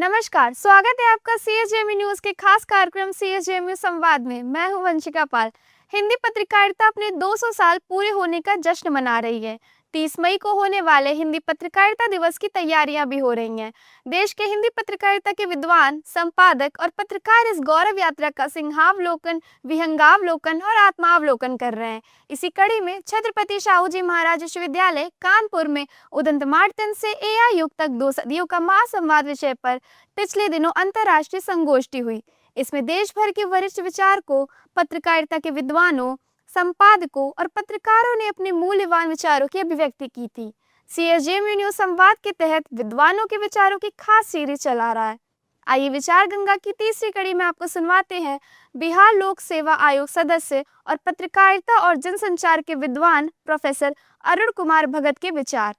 नमस्कार, स्वागत है आपका सीएसजेएमयू न्यूज के खास कार्यक्रम सीएसजेएमयू संवाद में। मैं हूं वंशिका पाल। हिंदी पत्रकारिता अपने 200 साल पूरे होने का जश्न मना रही है। 30 मई को होने वाले हिंदी पत्रकारिता दिवस की तैयारियां भी हो रही हैं। देश के हिंदी पत्रकारिता के विद्वान, संपादक और पत्रकार इस गौरव यात्रा का सिंहावलोकन, विहंगावलोकन और आत्मावलोकन कर रहे हैं। इसी कड़ी में छत्रपति शाहू जी महाराज विश्वविद्यालय कानपुर में उदंत मार्तन से एआई युग तक 2 सदियों का महासंवाद विषय पर पिछले दिनों अंतर्राष्ट्रीय संगोष्ठी हुई। इसमें देश भर के वरिष्ठ विचारकों, पत्रकारिता के विद्वानों, संपादकों और पत्रकारों ने अपने मूल्यवान विचारों की अभिव्यक्ति की थी। सीएसजेएमयू न्यूज संवाद के तहत विद्वानों के विचारों की खास सीरीज चला रहा है। आइए विचार गंगा की तीसरी कड़ी में आपको सुनवाते हैं बिहार लोक सेवा आयोग सदस्य और पत्रकारिता और जनसंचार के विद्वान प्रोफेसर अरुण कुमार भगत के विचार।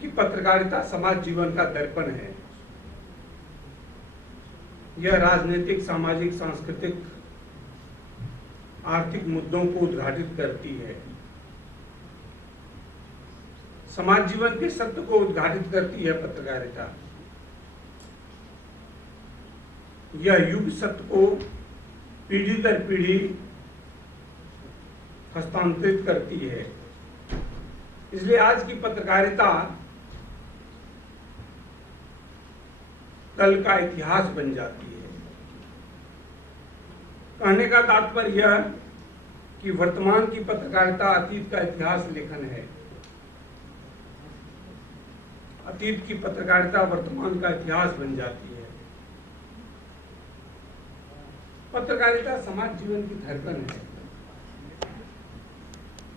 कि पत्रकारिता समाज जीवन का दर्पण है। यह राजनीतिक, सामाजिक, सांस्कृतिक, आर्थिक मुद्दों को उद्घाटित करती है। समाज जीवन के सत्य को उद्घाटित करती है पत्रकारिता। यह युग सत्य को पीढ़ी दर पीढ़ी हस्तांतरित करती है। इसलिए आज की पत्रकारिता कल का इतिहास बन जाती है। कहने का तात्पर्य यह कि वर्तमान की पत्रकारिता अतीत का इतिहास लेखन है। अतीत की पत्रकारिता वर्तमान का इतिहास बन जाती है। पत्रकारिता समाज जीवन की धड़कन है,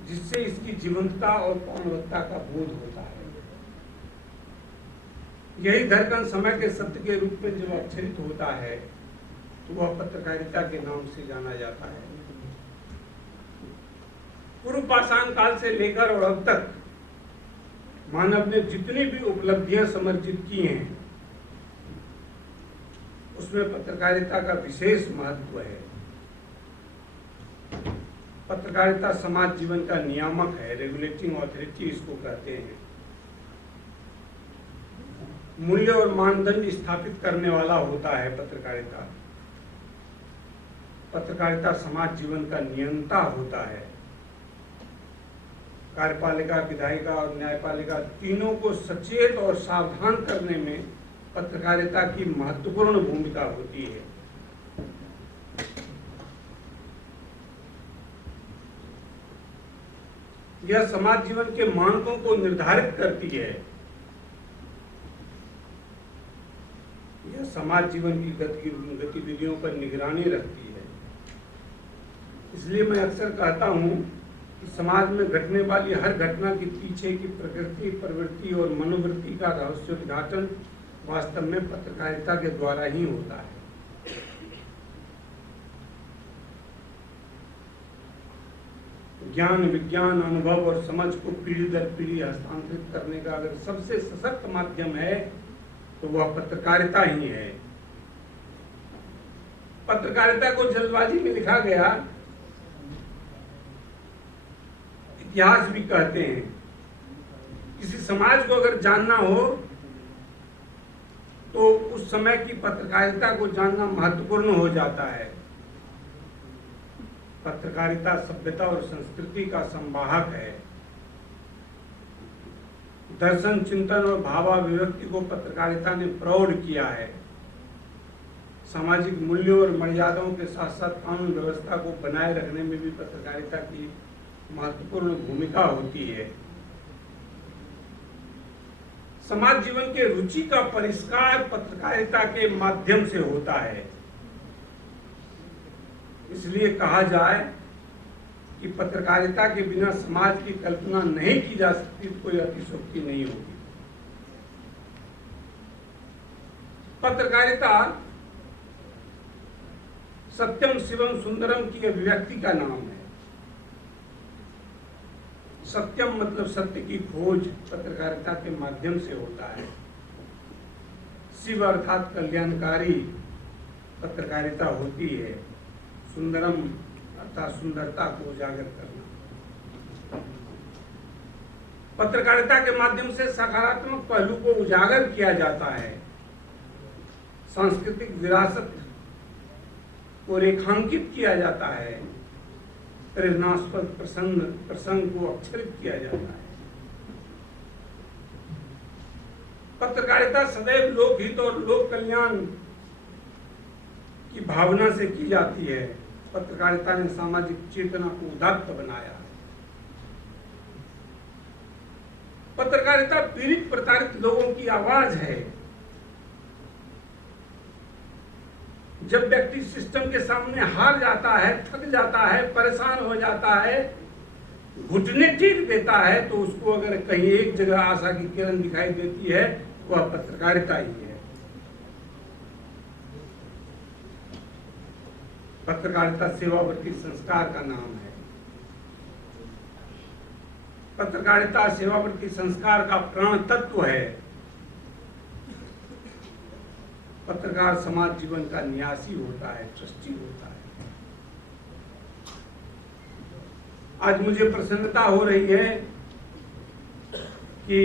जिससे इसकी जीवंतता और पौनवत्ता का बोध होता है। यही धड़कन समय के सत्य के रूप में जब अक्षरित होता है तो वह पत्रकारिता के नाम से जाना जाता है। पूर्व पाषाण काल से लेकर और अब तक मानव ने जितनी भी उपलब्धियां समर्जित की हैं, उसमें पत्रकारिता का विशेष महत्व है। पत्रकारिता समाज जीवन का नियामक है, रेगुलेटिंग ऑथोरिटी इसको कहते हैं। मूल्य और मानदंड स्थापित करने वाला होता है पत्रकारिता। पत्रकारिता समाज जीवन का नियंता होता है। कार्यपालिका, विधायिका और न्यायपालिका तीनों को सचेत और सावधान करने में पत्रकारिता की महत्वपूर्ण भूमिका होती है। यह समाज जीवन के मानकों को निर्धारित करती है। यह समाज जीवन की गतिविधियों पर निगरानी रखती है। इसलिए मैं अक्सर कहता हूं कि समाज में घटने वाली हर घटना के पीछे की प्रकृति, प्रवृत्ति और मनोवृत्ति का रहस्योद्घाटन वास्तव में पत्रकारिता के द्वारा ही होता है। ज्ञान, विज्ञान, अनुभव और समझ को पीढ़ी दर पीढ़ी हस्तांतरित करने का अगर सबसे सशक्त माध्यम है तो वह पत्रकारिता ही है। पत्रकारिता को जल्दबाजी में लिखा गया इतिहास भी कहते हैं। किसी समाज को अगर जानना हो तो उस समय की पत्रकारिता को जानना महत्वपूर्ण हो जाता है। पत्रकारिता सभ्यता और संस्कृति का संवाहक है। दर्शन, चिंतन और भावाभिव्यक्ति को पत्रकारिता ने प्रौढ़ किया है। सामाजिक मूल्यों और मर्यादाओं के साथ साथ कानून व्यवस्था को बनाए रखने में भी पत्रकारिता की महत्वपूर्ण भूमिका होती है। समाज जीवन के रुचि का परिष्कार पत्रकारिता के माध्यम से होता है। इसलिए कहा जाए कि पत्रकारिता के बिना समाज की कल्पना नहीं की जा सकती, कोई अतिशयोक्ति नहीं होगी। पत्रकारिता सत्यम शिवम सुंदरम की अभिव्यक्ति का नाम है। सत्यम मतलब सत्य की खोज पत्रकारिता के माध्यम से होता है। शिव अर्थात कल्याणकारी पत्रकारिता होती है। सुंदरम अर्थात सुंदरता को उजागर करना। पत्रकारिता के माध्यम से सकारात्मक पहलू को उजागर किया जाता है। सांस्कृतिक विरासत को रेखांकित किया जाता है, प्रेरणास्पद प्रसंग को अक्षरित किया जाता है। पत्रकारिता सदैव लोकहित और लोक कल्याण की भावना से की जाती है। पत्रकारिता ने सामाजिक चेतना को उदात्त बनाया। पत्रकारिता पीड़ित प्रताड़ित लोगों की आवाज है। जब व्यक्ति सिस्टम के सामने हार जाता है, थक जाता है, परेशान हो जाता है, घुटने टेक देता है, तो उसको अगर कहीं एक जगह आशा की किरण दिखाई देती है, वह पत्रकारिता ही है। पत्रकारिता सेवावर्ती संस्कार का नाम है। पत्रकारिता सेवावर्ती संस्कार का प्राण तत्व है। पत्रकार समाज जीवन का न्यासी होता है, ट्रस्टी होता है। आज मुझे प्रसन्नता हो रही है कि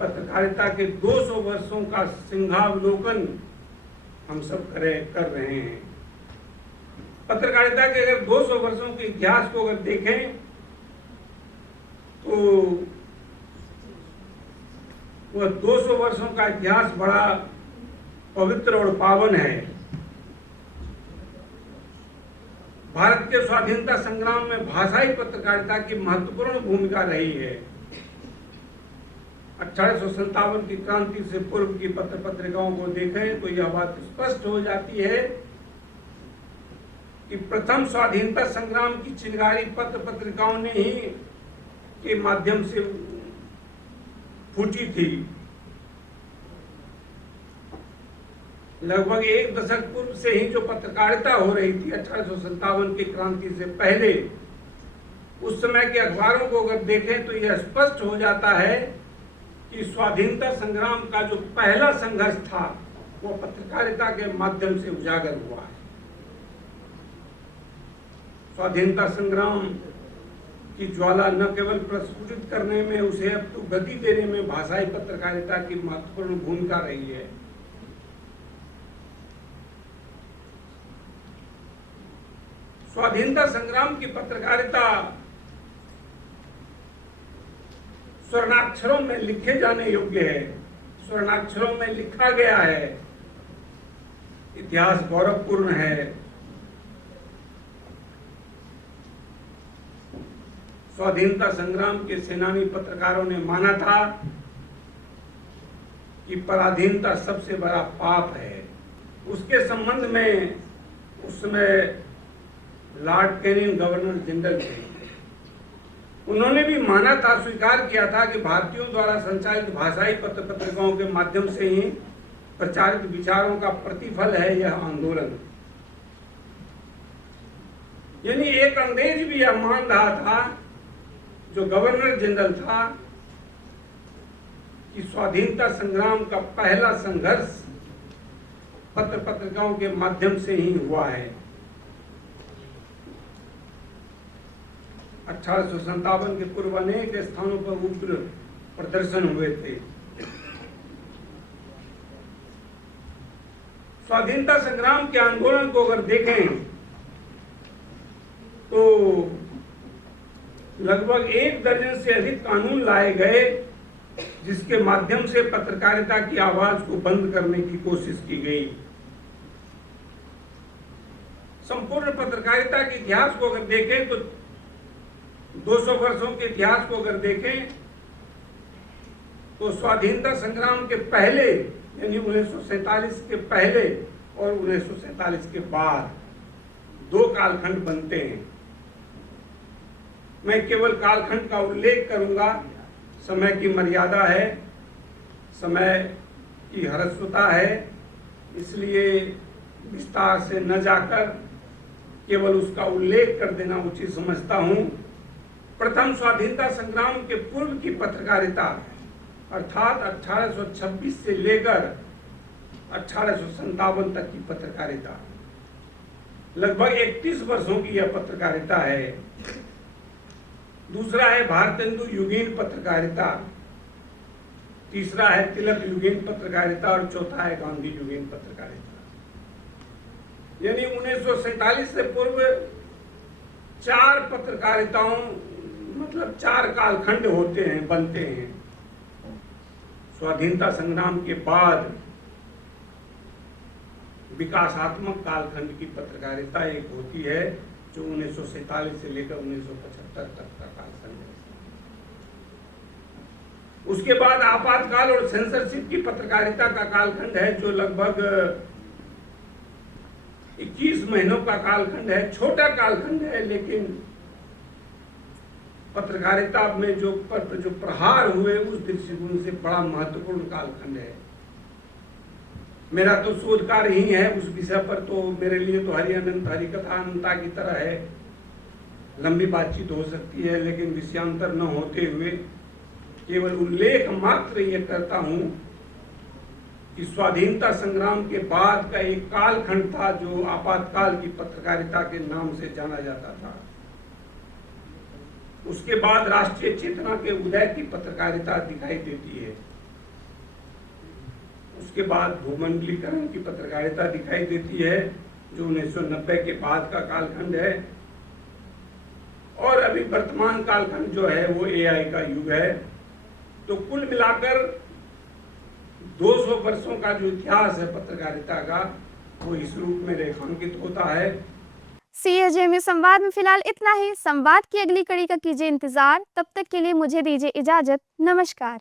पत्रकारिता के 200 वर्षों का सिंहावलोकन हम सब कर रहे हैं। पत्रकारिता के अगर 200 वर्षों के इतिहास को अगर देखें तो वह 200 वर्षों का इतिहास बड़ा पवित्र और पावन है। भारत के स्वाधीनता संग्राम में भाषाई पत्रकारिता की महत्वपूर्ण भूमिका रही है। 1857 की क्रांति से पूर्व की पत्र पत्रिकाओं को देखें तो यह बात स्पष्ट हो जाती है कि प्रथम स्वाधीनता संग्राम की चिंगारी पत्र पत्रिकाओं ने ही के माध्यम से फूटी थी। लगभग एक दशक पूर्व से ही जो पत्रकारिता हो रही थी 1857 की क्रांति से पहले, उस समय के अखबारों को अगर देखें तो यह स्पष्ट हो जाता है कि स्वाधीनता संग्राम का जो पहला संघर्ष था वो पत्रकारिता के माध्यम से उजागर हुआ है। स्वाधीनता संग्राम की ज्वाला न केवल प्रस्फुटित करने में, उसे अब तो गति देने में भाषाई पत्रकारिता की महत्वपूर्ण भूमिका रही है। स्वाधीनता संग्राम की पत्रकारिता स्वर्णाक्षरों में लिखे जाने योग्य है। स्वर्णाक्षरों में लिखा गया है। इतिहास गौरवपूर्ण है। स्वाधीनता संग्राम के सेनानी पत्रकारों ने माना था कि पराधीनता सबसे बड़ा पाप है। उसके संबंध में उस समय लॉर्ड कैनिंग गवर्नर जनरल थे। उन्होंने भी माना था, स्वीकार किया था कि भारतीयों द्वारा संचालित भाषाई पत्र पत्रिकाओं के माध्यम से ही प्रचारित विचारों का प्रतिफल है यह आंदोलन। यानी एक अंग्रेज भी यह मान रहा था, जो गवर्नर जनरल था, कि स्वाधीनता संग्राम का पहला संघर्ष पत्र पत्रिकाओं के माध्यम से ही हुआ है। 1857 के पूर्व अनेक स्थानों पर उग्र प्रदर्शन हुए थे। स्वाधीनता संग्राम के आंदोलन को अगर देखें तो लगभग 1 दर्जन से अधिक कानून लाए गए, जिसके माध्यम से पत्रकारिता की आवाज को बंद करने की कोशिश की गई। संपूर्ण पत्रकारिता के इतिहास को अगर देखें तो 200 वर्षों के इतिहास को अगर देखें तो स्वाधीनता संग्राम के पहले यानी 1947 के पहले और 1947 के बाद 2 कालखंड बनते हैं। मैं केवल कालखंड का उल्लेख करूंगा, समय की मर्यादा है, समय की ह्रस्वता है, इसलिए विस्तार से न जाकर केवल उसका उल्लेख कर देना उचित समझता हूं। प्रथम स्वाधीनता संग्राम के पूर्व की पत्रकारिता अर्थात 1826 से लेकर 1857 तक की पत्रकारिता, लगभग 31 वर्षों की यह पत्रकारिता है। दूसरा है भारतेंदु युगीन पत्रकारिता, तीसरा है तिलक युगीन पत्रकारिता और चौथा है गांधी युगीन पत्रकारिता। यानी 1947 से पूर्व 4 पत्रकारिताओं मतलब 4 कालखंड होते हैं, बनते हैं। स्वाधीनता संग्राम के बाद विकासात्मक कालखंड की पत्रकारिता एक होती है जो 1947 से लेकर 1975 तक का कालखंड है। उसके बाद आपातकाल और सेंसरशिप की पत्रकारिता का कालखंड है जो लगभग 21 महीनों का कालखंड है। छोटा कालखंड है, लेकिन पत्रकारिता में जो प्रहार हुए उस दृष्टिकोण से बड़ा महत्वपूर्ण कालखंड है। मेरा तो शोध कार्य ही है उस विषय पर, तो मेरे लिए तो हरि अनंत हरि कथा अनंता की तरह है। लंबी बातचीत हो सकती है, लेकिन विषयांतर न होते हुए केवल उल्लेख मात्र ये करता हूं कि स्वाधीनता संग्राम के बाद का एक कालखंड था जो आपातकाल की पत्रकारिता के नाम से जाना जाता था। उसके बाद राष्ट्रीय चेतना के उदय की पत्रकारिता दिखाई देती है। उसके बाद भूमंडलीकरण की पत्रकारिता दिखाई देती है जो 1990 के बाद का कालखंड है। और अभी वर्तमान कालखंड जो है वो एआई का युग है। तो कुल मिलाकर 200 वर्षों का जो इतिहास है पत्रकारिता का, वो इस रूप में रेखांकित होता है। CSJMU संवाद में फिलहाल इतना ही। संवाद की अगली कड़ी का कीजिए इंतजार। तब तक के लिए मुझे दीजिए इजाजत। नमस्कार।